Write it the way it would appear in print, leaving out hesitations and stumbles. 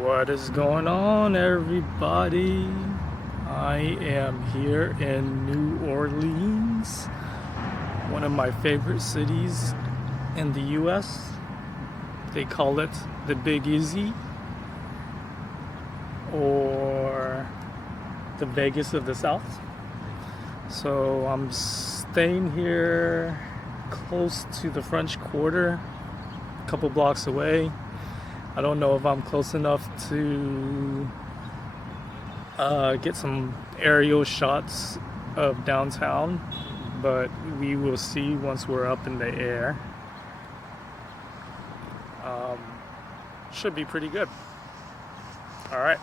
What is going on, everybody? I am here in New Orleans, one of my favorite cities in the US. They call it the Big Easy, or the Vegas of the South. So I'm staying here close to the French Quarter, a couple blocks away. I don't know if I'm close enough to get some aerial shots of downtown, but we will see once we're up in the air. Should be pretty good. All right.